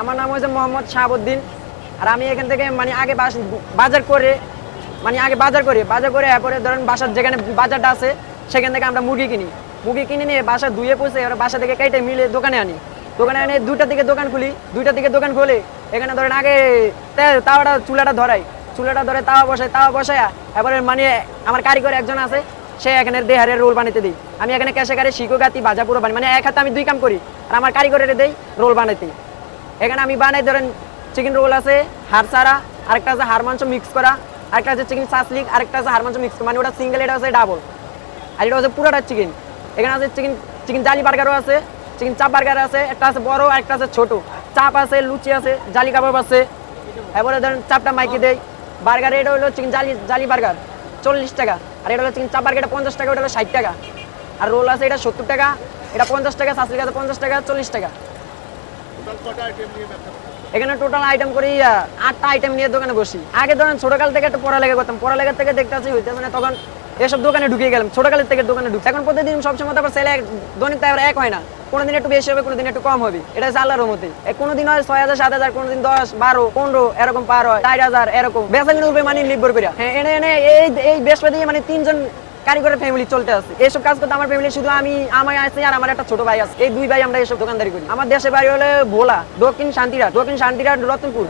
আমার নাম হচ্ছে মোহাম্মদ শাহাবুদ্দিন। আর আমি এখান থেকে মানে আগে বাজার করে মানে আগে বাজার করি। বাজার করে এরপরে ধরেন বাসার যেখানে বাজারটা আছে, সেখান থেকে আমরা মুরগি কিনি। মুরগি কিনে নিয়ে বাসা ধুয়ে পুষে এবার বাসা থেকে কেটে মিলে দোকানে আনি। দোকানে এনে দুইটা থেকে দোকান খুলি। দুইটা থেকে দোকান খুলে। এখানে ধরেন আগে তাওয়াটা, চুলাটা ধরাই। চুলাটা ধরে তাওয়া বসাই, তাওয়া বসায়া এবারে মানে আমার কারিগর একজন আছে, সে এখানে দেহারে রোল বানাতে দিই। আমি এখানে ক্যাশে কারে শিখো গাতি বাজা পুরো বানি মানে এক হাতে আমি দুই কাম করি। আর আমার কারিগরের দেই রোল বানাইতে। এখানে আমি বানাই, ধরেন চিকেন রোল আছে হাড় সারা আরেকটা আছে হাড় মাংস মিক্স করা, আরেকটা আছে চিকেন সাসলিক আরেকটা আছে হাড় মাংস মিক্স করা মানে ওটা সিঙ্গেল এটা আছে ডাবল আর এটা হচ্ছে পুরোটা চিকেন এখানে আছে চিকেন চিকেন জালি বার্গারও আছে চিকেন চাপ বার্গার আছে, একটা আছে বড় একটা আছে ছোট। চাপ আছে, লুচি আছে, জালি কাবাব আছে। এবারে ধরেন চাপটা মাইকে দেয় বার্গার এটা হলো চিকেন জালি জালি বার্গার চল্লিশ টাকা। আর এটা হলো চিকেন চাপ বার্গার এটা পঞ্চাশ টাকা, ওটা হলো ষাট টাকা। আর রোল আছে, এটা সত্তর টাকা, এটা পঞ্চাশ টাকা সাসলিক আছে পঞ্চাশ টাকা, চল্লিশ টাকা। এখানে টোটাল আইটেম করি আটটা আইটেম নিয়ে দোকানে বসি। আগে ধরেন ছোটকাল থেকে একটা পড়ালেখা করতাম। পড়ালেখা থেকে দেখতে আসি, হইতে মানে তখন এসব দোকানে ঢুকে গেলাম। ছোটকালের থেকে দোকানে ঢুকছে। এখন প্রতিদিন সবসময় তো আবার সেলে দৈনিক তো এক হয় না। কোনোদিন একটু বেশি হবে, কোনোদিন একটু কম হবে। এটা হচ্ছে আল্লাহর মতে কোনোদিন হয় ছয় হাজার, সাত হাজার, কোনোদিন দশ, বারো, পনেরো, এরকম পার হয়। চার হাজার, এরকম। বেসালিন উপরে মানে নির্ভর করে হ্যাঁ এনে এনে, এই এই বৃহস্পতি মানে তিনজন কারিগরের ফ্যামিলি চলতে আছে। এইসব কাজ করতে আমার ফ্যামিলি শুধু আমি আমার আছে আর আমার একটা ছোট ভাই আছে। এই দুই ভাই আমরা এইসব দোকানদারি করি। আমার দেশের বাড়ি হলে ভোলা, দক্ষিণ শান্তিরা দক্ষিণ শান্তিরা রতনপুর।